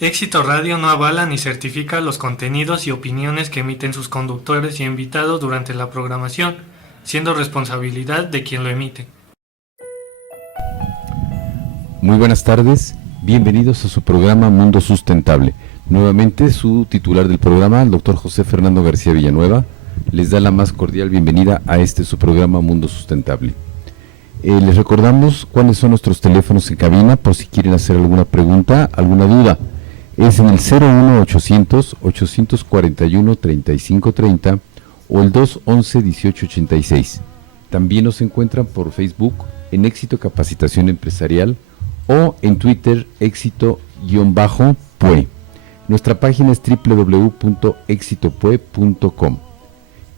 Éxito Radio no avala ni certifica los contenidos y opiniones que emiten sus conductores y invitados durante la programación, siendo responsabilidad de quien lo emite. Muy buenas tardes, bienvenidos a su programa Mundo Sustentable. Nuevamente su titular del programa, el doctor José Fernando García Villanueva, les da la más cordial bienvenida a su programa Mundo Sustentable. Les recordamos cuáles son nuestros teléfonos en cabina por si quieren hacer alguna pregunta, alguna duda. Es en el 01800-841-3530 o el 211-1886. También nos encuentran por Facebook en Éxito Capacitación Empresarial o en Twitter éxito-pue. Nuestra página es www.exitopue.com.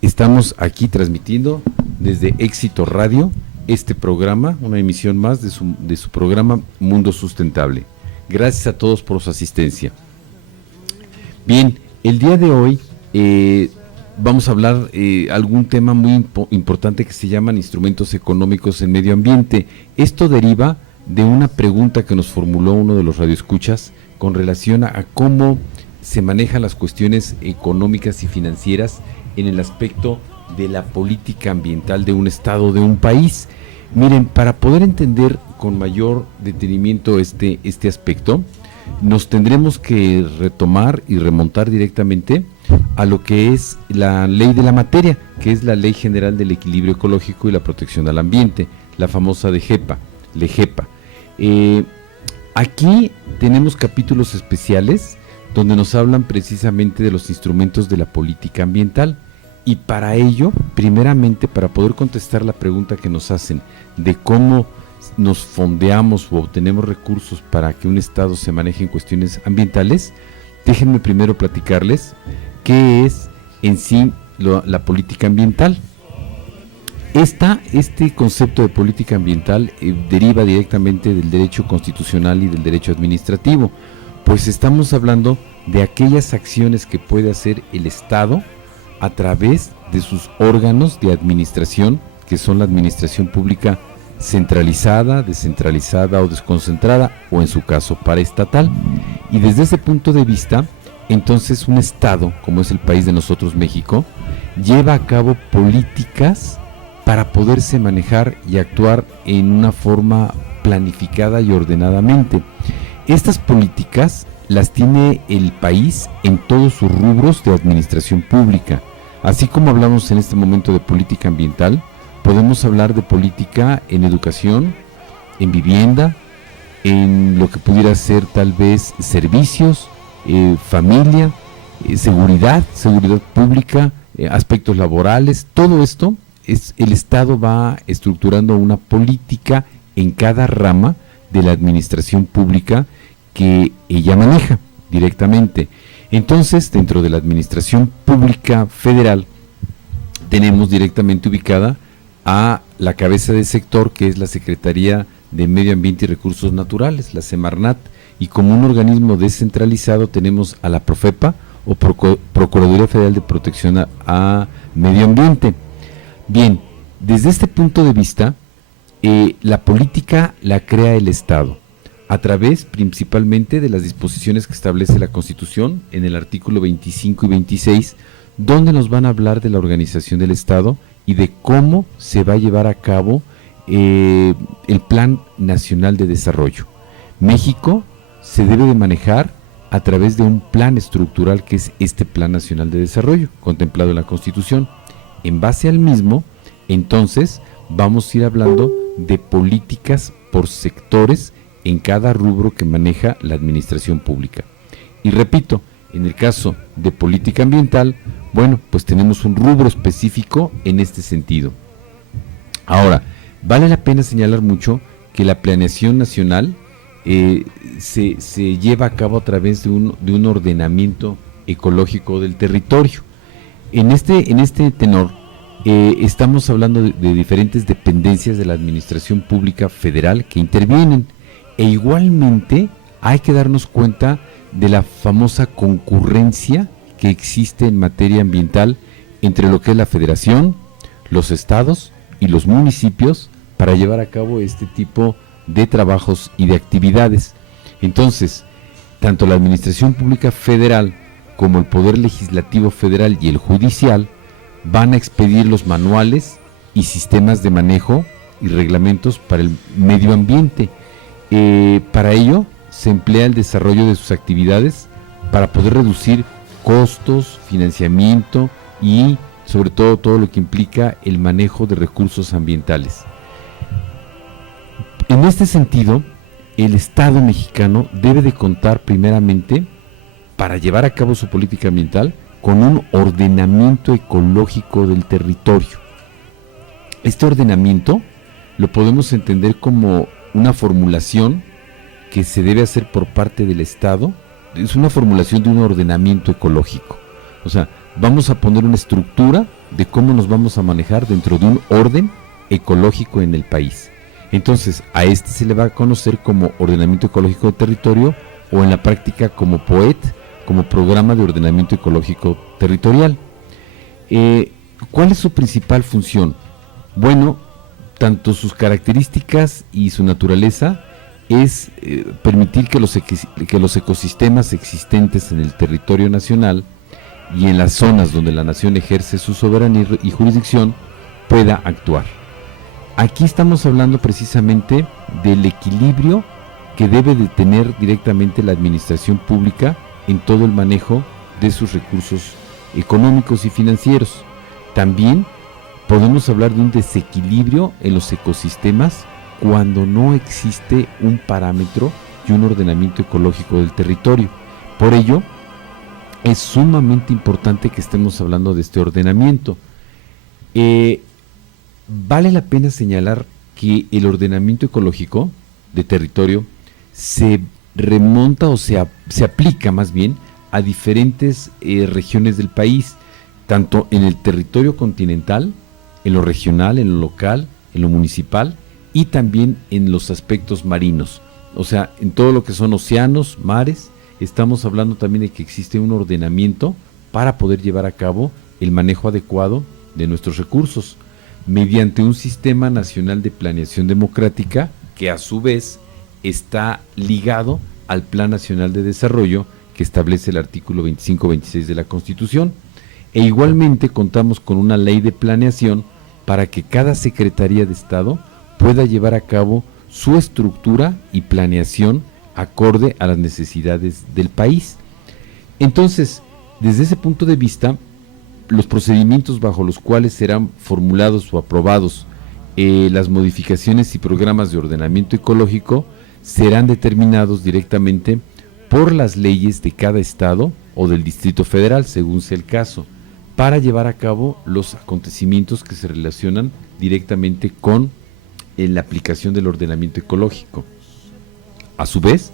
Estamos aquí transmitiendo desde Éxito Radio este programa, una emisión más de su programa Mundo Sustentable. Gracias a todos por su asistencia. Bien, el día de hoy vamos a hablar algún tema muy importante que se llaman instrumentos económicos en medio ambiente. Esto deriva de una pregunta que nos formuló uno de los radioescuchas con relación a cómo se manejan las cuestiones económicas y financieras en el aspecto de la política ambiental de un estado, de un país. Miren, para poder entender con mayor detenimiento este aspecto, nos tendremos que retomar y remontar directamente a lo que es la ley de la materia, que es la Ley General del Equilibrio Ecológico y la Protección al Ambiente, la famosa LEGEPA. Aquí tenemos capítulos especiales donde nos hablan precisamente de los instrumentos de la política ambiental. Y para ello, primeramente, para poder contestar la pregunta que nos hacen de cómo nos fondeamos o obtenemos recursos para que un estado se maneje en cuestiones ambientales, déjenme primero platicarles qué es en sí la política ambiental. Este concepto de política ambiental deriva directamente del derecho constitucional y del derecho administrativo, pues estamos hablando de aquellas acciones que puede hacer el Estado a través de sus órganos de administración, que son la administración pública centralizada, descentralizada o desconcentrada, o en su caso paraestatal. Y desde ese punto de vista, entonces un Estado, como es el país de nosotros, México, lleva a cabo políticas para poderse manejar y actuar en una forma planificada y ordenadamente. Estas políticas las tiene el país en todos sus rubros de administración pública. Así como hablamos en este momento de política ambiental, podemos hablar de política en educación, en vivienda, en lo que pudiera ser tal vez servicios, familia, seguridad pública, aspectos laborales. Todo esto el Estado va estructurando una política en cada rama de la administración pública que ella maneja directamente. Entonces, dentro de la administración pública federal, tenemos directamente ubicada a la cabeza de sector, que es la Secretaría de Medio Ambiente y Recursos Naturales, la Semarnat, y como un organismo descentralizado tenemos a la Profepa, o Procuraduría Federal de Protección a Medio Ambiente. Bien, desde este punto de vista, la política la crea el Estado, a través principalmente de las disposiciones que establece la Constitución en el artículo 25 y 26, donde nos van a hablar de la organización del Estado y de cómo se va a llevar a cabo el Plan Nacional de Desarrollo. México se debe de manejar a través de un plan estructural que es este Plan Nacional de Desarrollo, contemplado en la Constitución. En base al mismo, entonces, vamos a ir hablando de políticas por sectores en cada rubro que maneja la administración pública. Y repito, en el caso de política ambiental, bueno, pues tenemos un rubro específico en este sentido. Ahora, vale la pena señalar mucho que la planeación nacional se lleva a cabo a través de un ordenamiento ecológico del territorio. En este tenor, estamos hablando de diferentes dependencias de la administración pública federal que intervienen. E igualmente hay que darnos cuenta de la famosa concurrencia que existe en materia ambiental entre lo que es la federación, los estados y los municipios para llevar a cabo este tipo de trabajos y de actividades. Entonces, tanto la Administración Pública Federal como el Poder Legislativo Federal y el Judicial van a expedir los manuales y sistemas de manejo y reglamentos para el medio ambiente. Para ello se emplea el desarrollo de sus actividades para poder reducir costos, financiamiento y sobre todo lo que implica el manejo de recursos ambientales. En este sentido, el Estado mexicano debe de contar primeramente, para llevar a cabo su política ambiental, con un ordenamiento ecológico del territorio. Este ordenamiento lo podemos entender como una formulación que se debe hacer por parte del Estado. Es una formulación de un ordenamiento ecológico. O sea, vamos a poner una estructura de cómo nos vamos a manejar dentro de un orden ecológico en el país. Entonces, a este se le va a conocer como Ordenamiento Ecológico del Territorio, o en la práctica como POET, como Programa de Ordenamiento Ecológico Territorial. ¿Cuál es su principal función? Bueno, tanto sus características y su naturaleza es permitir que los ecosistemas existentes en el territorio nacional y en las zonas donde la nación ejerce su soberanía y jurisdicción pueda actuar. Aquí estamos hablando precisamente del equilibrio que debe de tener directamente la administración pública en todo el manejo de sus recursos económicos y financieros. También podemos hablar de un desequilibrio en los ecosistemas cuando no existe un parámetro y un ordenamiento ecológico del territorio. Por ello, es sumamente importante que estemos hablando de este ordenamiento. Vale la pena señalar que el ordenamiento ecológico de territorio se remonta o se aplica más bien a diferentes regiones del país, tanto en el territorio continental, en lo regional, en lo local, en lo municipal y también en los aspectos marinos. O sea, en todo lo que son océanos, mares, estamos hablando también de que existe un ordenamiento para poder llevar a cabo el manejo adecuado de nuestros recursos, mediante un sistema nacional de planeación democrática que a su vez está ligado al Plan Nacional de Desarrollo que establece el artículo 25-26 de la Constitución. E igualmente contamos con una ley de planeación para que cada Secretaría de Estado pueda llevar a cabo su estructura y planeación acorde a las necesidades del país. Entonces, desde ese punto de vista, los procedimientos bajo los cuales serán formulados o aprobados las modificaciones y programas de ordenamiento ecológico serán determinados directamente por las leyes de cada estado o del Distrito Federal, según sea el caso, para llevar a cabo los acontecimientos que se relacionan directamente con la aplicación del ordenamiento ecológico. A su vez,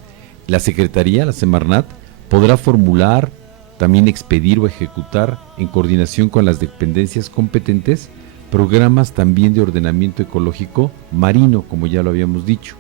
la Secretaría, la Semarnat, podrá formular, también expedir o ejecutar, en coordinación con las dependencias competentes, programas también de ordenamiento ecológico marino, como ya lo habíamos dicho.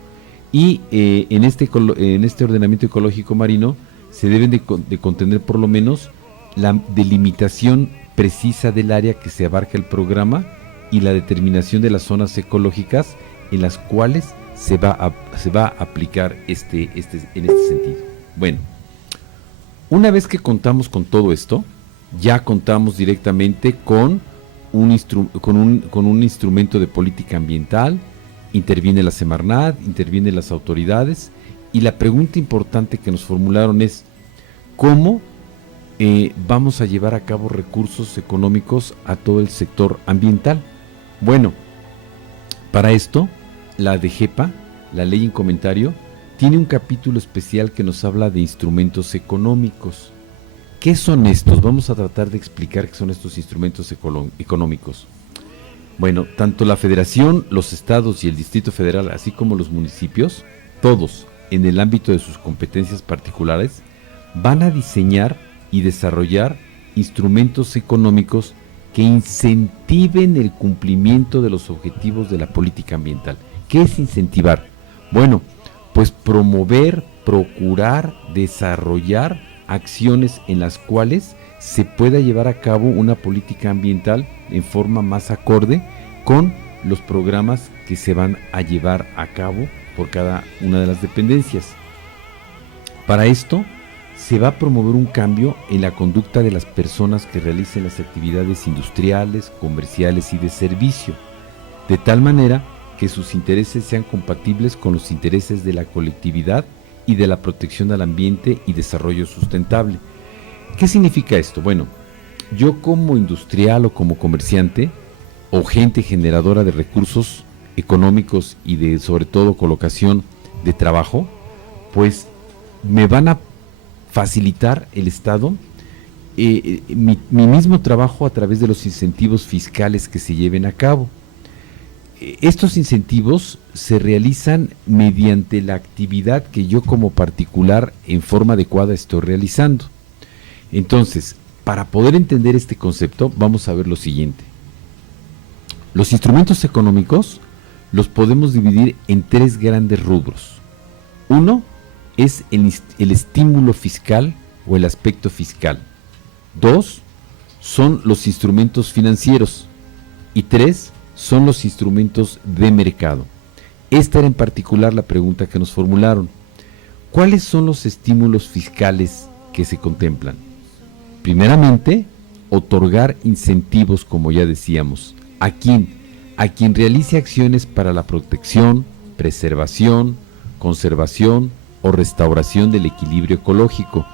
Y en este ordenamiento ecológico marino se deben de contener por lo menos la delimitación precisa del área que se abarca el programa y la determinación de las zonas ecológicas en las cuales se va a aplicar en este sentido. Bueno, una vez que contamos con todo esto, ya contamos directamente con un instrumento de política ambiental. Interviene la Semarnat, intervienen las autoridades, y la pregunta importante que nos formularon es: ¿cómo vamos a llevar a cabo recursos económicos a todo el sector ambiental? Bueno, para esto, la DGEPA, la ley en comentario, tiene un capítulo especial que nos habla de instrumentos económicos. ¿Qué son estos? Vamos a tratar de explicar qué son estos instrumentos económicos. Bueno, tanto la Federación, los estados y el Distrito Federal, así como los municipios, todos en el ámbito de sus competencias particulares, van a diseñar y desarrollar instrumentos económicos que incentiven el cumplimiento de los objetivos de la política ambiental. ¿Qué es incentivar? Bueno, pues promover, procurar, desarrollar acciones en las cuales se pueda llevar a cabo una política ambiental en forma más acorde con los programas que se van a llevar a cabo por cada una de las dependencias. Para esto se va a promover un cambio en la conducta de las personas que realicen las actividades industriales, comerciales y de servicio, de tal manera que sus intereses sean compatibles con los intereses de la colectividad y de la protección al ambiente y desarrollo sustentable. ¿Qué significa esto? Bueno, yo como industrial o como comerciante o gente generadora de recursos económicos y de sobre todo colocación de trabajo, pues me van a facilitar el Estado mi mismo trabajo a través de los incentivos fiscales que se lleven a cabo. Estos incentivos se realizan mediante la actividad que yo como particular en forma adecuada estoy realizando. Entonces, para poder entender este concepto, vamos a ver lo siguiente. Los instrumentos económicos los podemos dividir en tres grandes rubros. Uno es el estímulo fiscal o el aspecto fiscal. Dos son los instrumentos financieros. Y tres son los instrumentos de mercado. Esta era en particular la pregunta que nos formularon. ¿Cuáles son los estímulos fiscales que se contemplan? Primeramente, otorgar incentivos, como ya decíamos. ¿A quién? A quien realice acciones para la protección, preservación, conservación o restauración del equilibrio ecológico.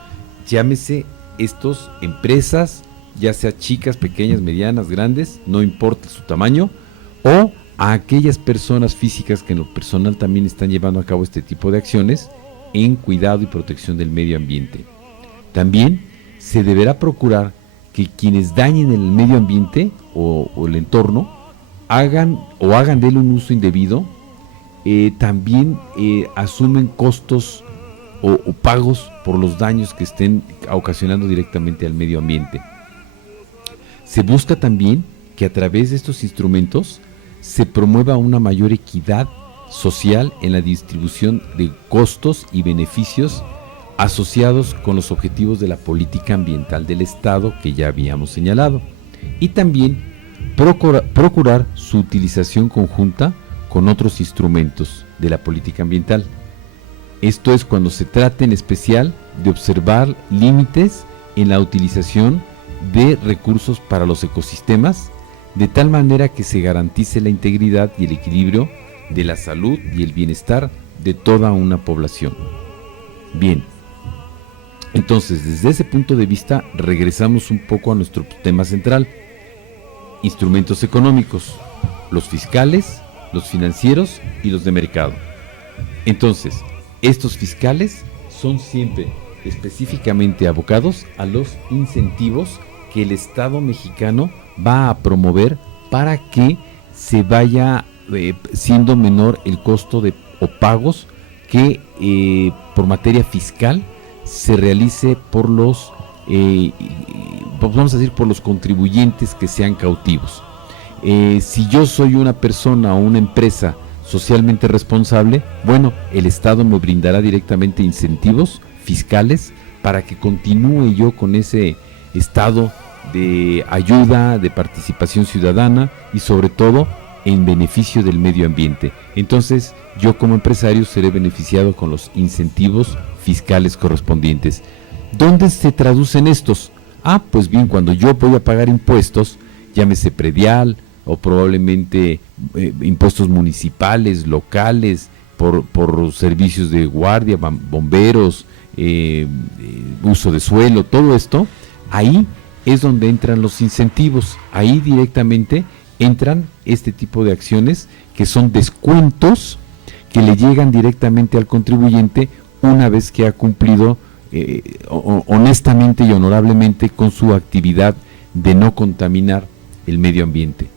Llámese estos empresas, ya sea chicas, pequeñas, medianas, grandes, no importa su tamaño, o a aquellas personas físicas que en lo personal también están llevando a cabo este tipo de acciones en cuidado y protección del medio ambiente. También se deberá procurar que quienes dañen el medio ambiente o el entorno hagan de él un uso indebido, también asumen costos o pagos por los daños que estén ocasionando directamente al medio ambiente. Se busca también que a través de estos instrumentos se promueva una mayor equidad social en la distribución de costos y beneficios asociados con los objetivos de la política ambiental del Estado que ya habíamos señalado, y también procurar su utilización conjunta con otros instrumentos de la política ambiental. Esto es cuando se trata en especial de observar límites en la utilización de recursos para los ecosistemas, de tal manera que se garantice la integridad y el equilibrio de la salud y el bienestar de toda una población. Bien, entonces desde ese punto de vista regresamos un poco a nuestro tema central. Instrumentos económicos, los fiscales, los financieros y los de mercado. Entonces, estos fiscales son siempre específicamente abocados a los incentivos que el Estado mexicano va a promover para que se vaya siendo menor el costo o pagos que por materia fiscal se realice por los vamos a decir por los contribuyentes que sean cautivos. Si yo soy una persona o una empresa socialmente responsable, bueno, el Estado me brindará directamente incentivos fiscales para que continúe yo con ese estado de ayuda, de participación ciudadana y sobre todo en beneficio del medio ambiente. Entonces, yo como empresario seré beneficiado con los incentivos fiscales correspondientes. ¿Dónde se traducen estos? Pues bien, cuando yo voy a pagar impuestos, llámese predial o probablemente impuestos municipales, locales, por servicios de guardia, bomberos, uso de suelo, todo esto, ahí es donde entran los incentivos, ahí directamente entran este tipo de acciones que son descuentos que le llegan directamente al contribuyente una vez que ha cumplido honestamente y honorablemente con su actividad de no contaminar el medio ambiente.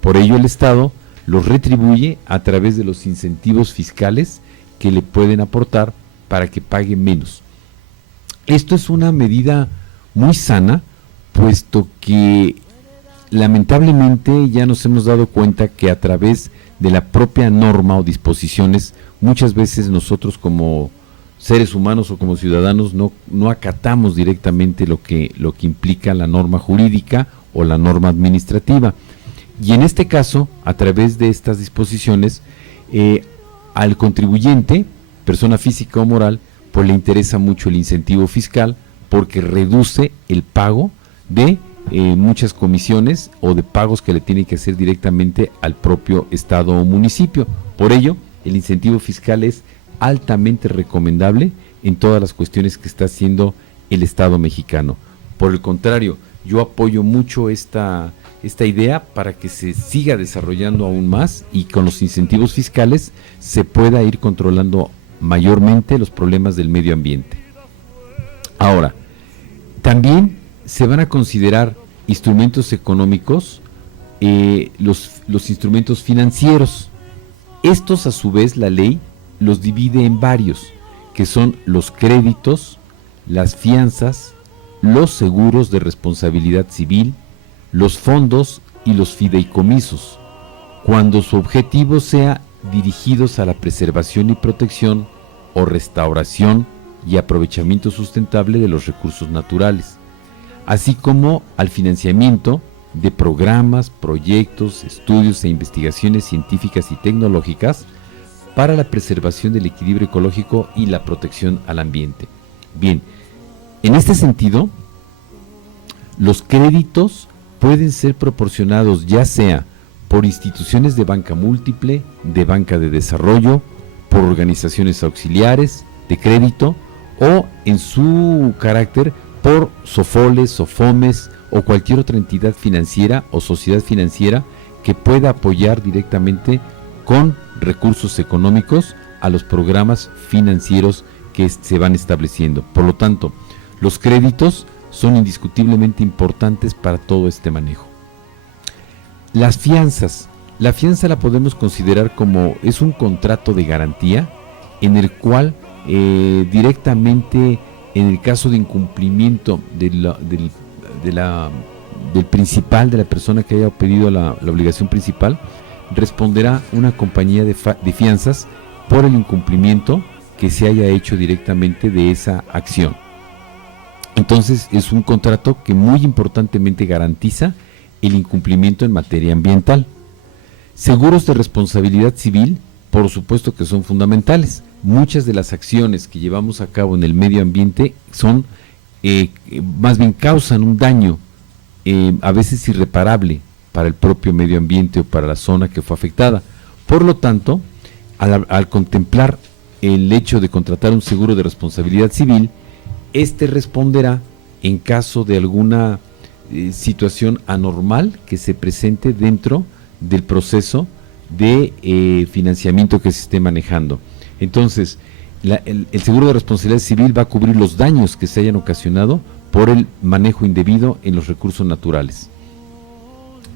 Por ello el Estado los retribuye a través de los incentivos fiscales que le pueden aportar para que pague menos. Esto es una medida muy sana, puesto que lamentablemente ya nos hemos dado cuenta que a través de la propia norma o disposiciones, muchas veces nosotros como seres humanos o como ciudadanos no acatamos directamente lo que implica la norma jurídica o la norma administrativa. Y en este caso, a través de estas disposiciones, al contribuyente, persona física o moral, pues le interesa mucho el incentivo fiscal porque reduce el pago de muchas comisiones o de pagos que le tiene que hacer directamente al propio estado o municipio. Por ello, el incentivo fiscal es altamente recomendable en todas las cuestiones que está haciendo el Estado mexicano. Por el contrario, yo apoyo mucho esta idea para que se siga desarrollando aún más y con los incentivos fiscales se pueda ir controlando mayormente los problemas del medio ambiente. Ahora, también se van a considerar instrumentos económicos, los instrumentos financieros. Estos, a su vez, la ley los divide en varios, que son los créditos, las fianzas, los seguros de responsabilidad civil, los fondos y los fideicomisos, cuando su objetivo sea dirigidos a la preservación y protección o restauración y aprovechamiento sustentable de los recursos naturales, así como al financiamiento de programas, proyectos, estudios e investigaciones científicas y tecnológicas para la preservación del equilibrio ecológico y la protección al ambiente. Bien, en este sentido, los créditos pueden ser proporcionados ya sea por instituciones de banca múltiple, de banca de desarrollo, por organizaciones auxiliares de crédito o en su carácter por SOFOLES, SOFOMES o cualquier otra entidad financiera o sociedad financiera que pueda apoyar directamente con recursos económicos a los programas financieros que se van estableciendo. Por lo tanto, los créditos son indiscutiblemente importantes para todo este manejo. Las fianzas. La fianza la podemos considerar como es un contrato de garantía en el cual directamente en el caso de incumplimiento del principal, de la persona que haya pedido la obligación principal, responderá una compañía de fianzas por el incumplimiento que se haya hecho directamente de esa acción. Entonces es un contrato que muy importantemente garantiza el incumplimiento en materia ambiental. Seguros de responsabilidad civil, por supuesto que son fundamentales. Muchas de las acciones que llevamos a cabo en el medio ambiente son, más bien causan un daño, a veces irreparable para el propio medio ambiente o para la zona que fue afectada. Por lo tanto, al contemplar el hecho de contratar un seguro de responsabilidad civil, este responderá en caso de alguna situación anormal que se presente dentro del proceso de financiamiento que se esté manejando. Entonces, el seguro de responsabilidad civil va a cubrir los daños que se hayan ocasionado por el manejo indebido en los recursos naturales.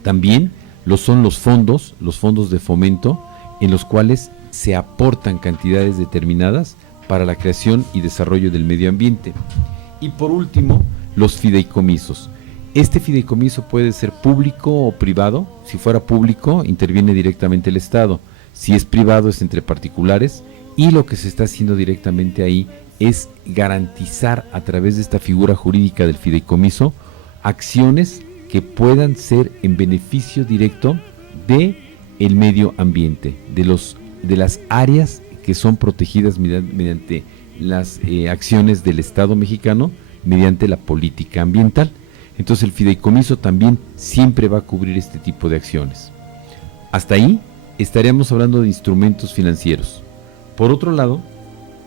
También lo son los fondos de fomento, en los cuales se aportan cantidades determinadas para la creación y desarrollo del medio ambiente. Y por último, los fideicomisos. Este fideicomiso puede ser público o privado. Si fuera público, interviene directamente el Estado. Si es privado, es entre particulares. Y lo que se está haciendo directamente ahí es garantizar a través de esta figura jurídica del fideicomiso acciones que puedan ser en beneficio directo de el medio ambiente, de las áreas que son protegidas mediante las acciones del Estado mexicano, mediante la política ambiental. Entonces el fideicomiso también siempre va a cubrir este tipo de acciones. Hasta ahí estaríamos hablando de instrumentos financieros. Por otro lado,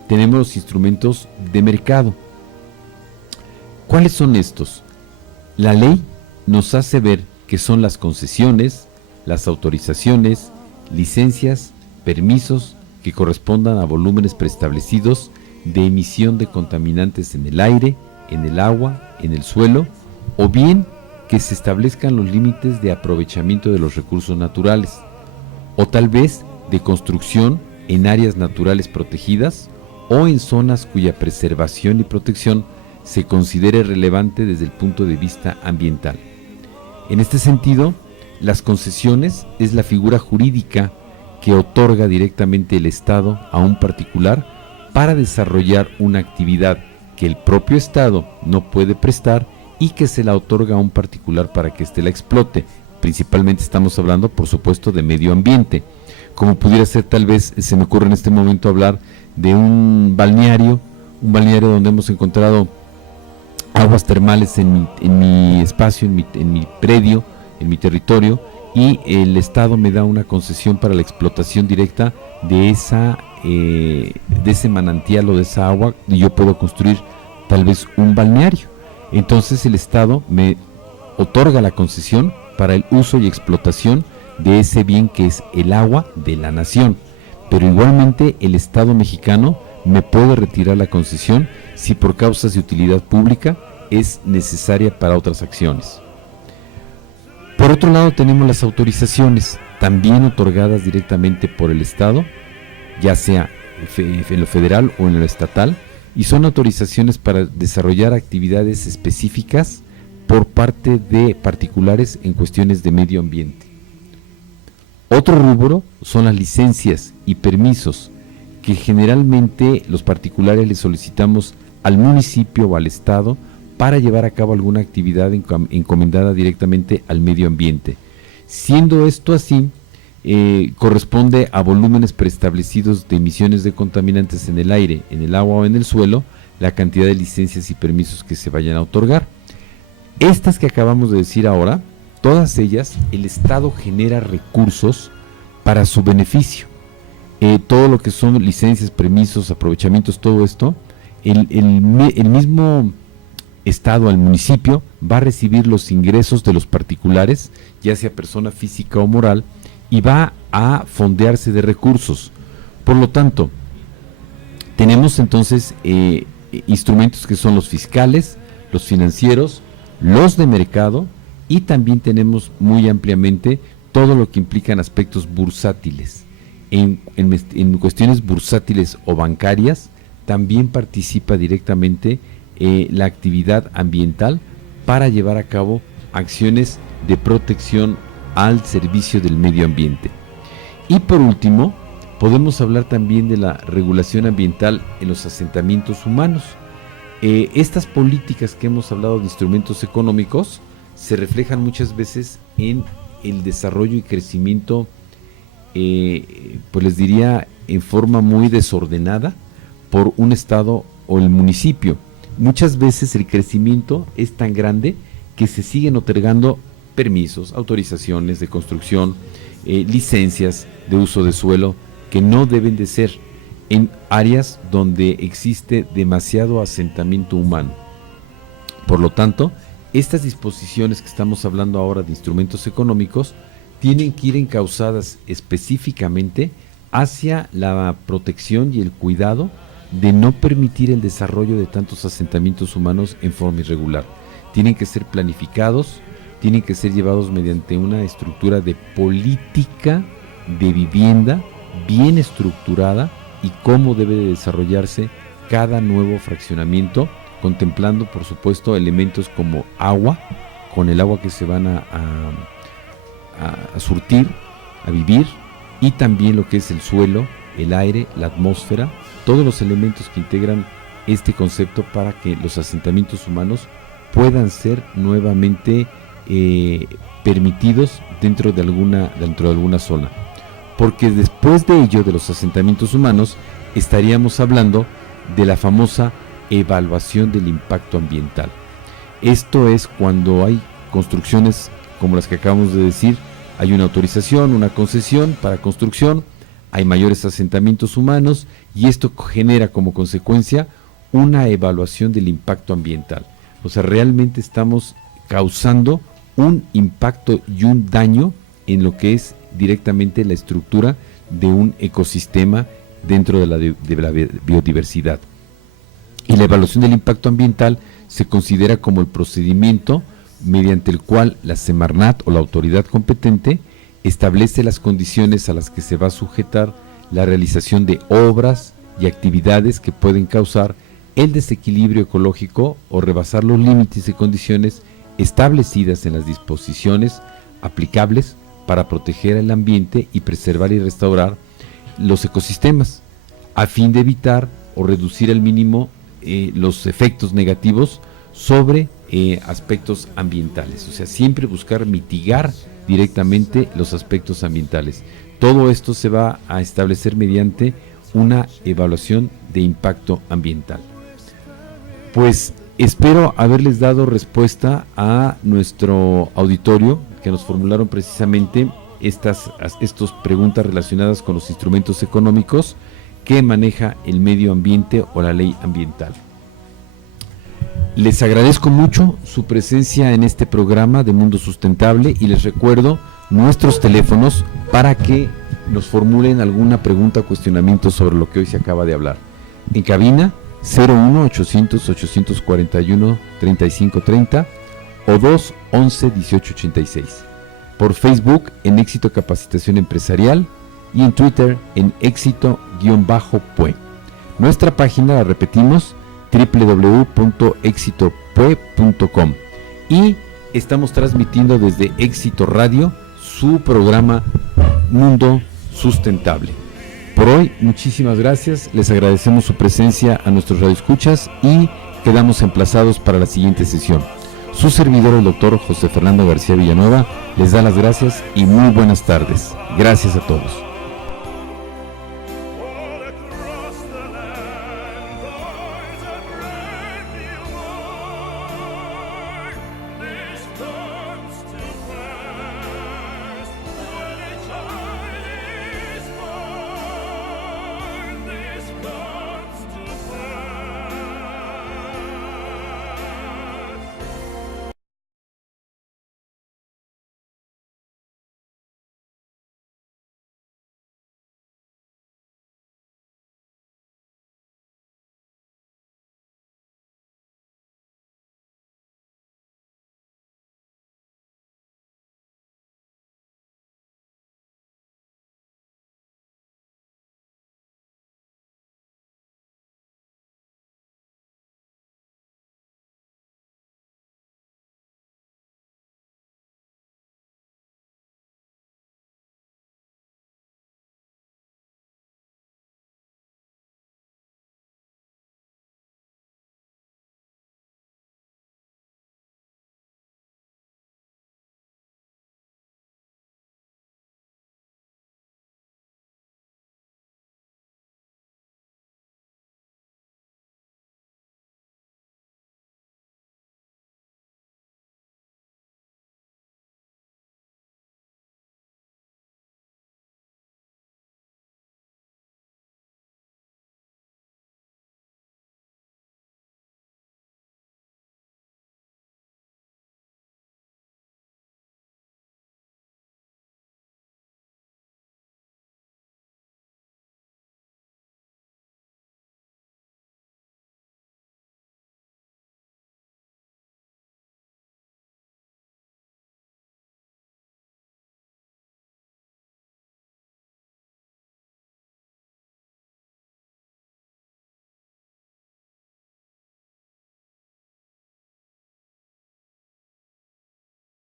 tenemos los instrumentos de mercado. ¿Cuáles son estos? La ley nos hace ver que son las concesiones, las autorizaciones, licencias, permisos que correspondan a volúmenes preestablecidos de emisión de contaminantes en el aire, en el agua, en el suelo, o bien que se establezcan los límites de aprovechamiento de los recursos naturales, o tal vez de construcción en áreas naturales protegidas o en zonas cuya preservación y protección se considere relevante desde el punto de vista ambiental. En este sentido, las concesiones es la figura jurídica que otorga directamente el Estado a un particular para desarrollar una actividad que el propio Estado no puede prestar y que se la otorga a un particular para que éste la explote. Principalmente estamos hablando, por supuesto, de medio ambiente. Como pudiera ser, tal vez, se me ocurre en este momento hablar de un balneario un balneario donde hemos encontrado aguas termales en mi espacio, en mi predio, en mi territorio, y el Estado me da una concesión para la explotación directa de ese manantial o de esa agua, y yo puedo construir tal vez un balneario. Entonces el Estado me otorga la concesión para el uso y explotación de ese bien que es el agua de la nación. Pero igualmente el Estado mexicano me puede retirar la concesión si por causas de utilidad pública es necesaria para otras acciones. Por otro lado tenemos las autorizaciones, también otorgadas directamente por el Estado, ya sea en lo federal o en lo estatal, y son autorizaciones para desarrollar actividades específicas por parte de particulares en cuestiones de medio ambiente. Otro rubro son las licencias y permisos que generalmente los particulares le solicitamos al municipio o al Estado para llevar a cabo alguna actividad encomendada directamente al medio ambiente. Siendo esto así, corresponde a volúmenes preestablecidos de emisiones de contaminantes en el aire, en el agua o en el suelo, la cantidad de licencias y permisos que se vayan a otorgar. Estas que acabamos de decir ahora, todas ellas, el Estado genera recursos para su beneficio. Todo lo que son licencias, permisos, aprovechamientos, todo esto, el mismo Estado, al municipio, va a recibir los ingresos de los particulares, ya sea persona física o moral, y va a fondearse de recursos. Por lo tanto, tenemos entonces instrumentos que son los fiscales, los financieros, los de mercado, y también tenemos muy ampliamente todo lo que implican aspectos bursátiles. En cuestiones bursátiles o bancarias también participa directamente la actividad ambiental para llevar a cabo acciones de protección al servicio del medio ambiente. Y por último, podemos hablar también de la regulación ambiental en los asentamientos humanos. Estas políticas que hemos hablado de instrumentos económicos se reflejan muchas veces en el desarrollo y crecimiento, pues les diría, en forma muy desordenada por un estado o el municipio. Muchas veces el crecimiento es tan grande que se siguen otorgando permisos, autorizaciones de construcción, licencias de uso de suelo que no deben de ser en áreas donde existe demasiado asentamiento humano. Por lo tanto, estas disposiciones que estamos hablando ahora de instrumentos económicos tienen que ir encauzadas específicamente hacia la protección y el cuidado de no permitir el desarrollo de tantos asentamientos humanos en forma irregular. Tienen que ser planificados, tienen que ser llevados mediante una estructura de política de vivienda bien estructurada y cómo debe de desarrollarse cada nuevo fraccionamiento, contemplando por supuesto elementos como agua, con el agua que se van a surtir, a vivir, y también lo que es el suelo, el aire, la atmósfera, todos los elementos que integran este concepto para que los asentamientos humanos puedan ser nuevamente permitidos dentro de alguna zona. Porque después de ello, de los asentamientos humanos, estaríamos hablando de la famosa evaluación del impacto ambiental. Esto es cuando hay construcciones como las que acabamos de decir, hay una autorización, una concesión para construcción, hay mayores asentamientos humanos y esto genera como consecuencia una evaluación del impacto ambiental. O sea, realmente estamos causando un impacto y un daño en lo que es directamente la estructura de un ecosistema dentro de la biodiversidad. Y la evaluación del impacto ambiental se considera como el procedimiento mediante el cual la Semarnat o la autoridad competente establece las condiciones a las que se va a sujetar la realización de obras y actividades que pueden causar el desequilibrio ecológico o rebasar los límites y condiciones establecidas en las disposiciones aplicables para proteger el ambiente y preservar y restaurar los ecosistemas, a fin de evitar o reducir al mínimo los efectos negativos sobre aspectos ambientales. O sea, siempre buscar mitigar directamente los aspectos ambientales. Todo esto se va a establecer mediante una evaluación de impacto ambiental. Pues espero haberles dado respuesta a nuestro auditorio que nos formularon precisamente estas preguntas relacionadas con los instrumentos económicos que maneja el medio ambiente o la ley ambiental. Les agradezco mucho su presencia en este programa de Mundo Sustentable y les recuerdo nuestros teléfonos para que nos formulen alguna pregunta o cuestionamiento sobre lo que hoy se acaba de hablar. En cabina 01-800-841-3530 o 211-1886. Por Facebook en Éxito Capacitación Empresarial y en Twitter en Éxito-Pue. Nuestra página, la repetimos, www.exitopue.com, y estamos transmitiendo desde Éxito Radio su programa Mundo Sustentable. Por hoy, muchísimas gracias, les agradecemos su presencia a nuestros radioescuchas y quedamos emplazados para la siguiente sesión. Su servidor, el doctor José Fernando García Villanueva, les da las gracias y muy buenas tardes. Gracias a todos.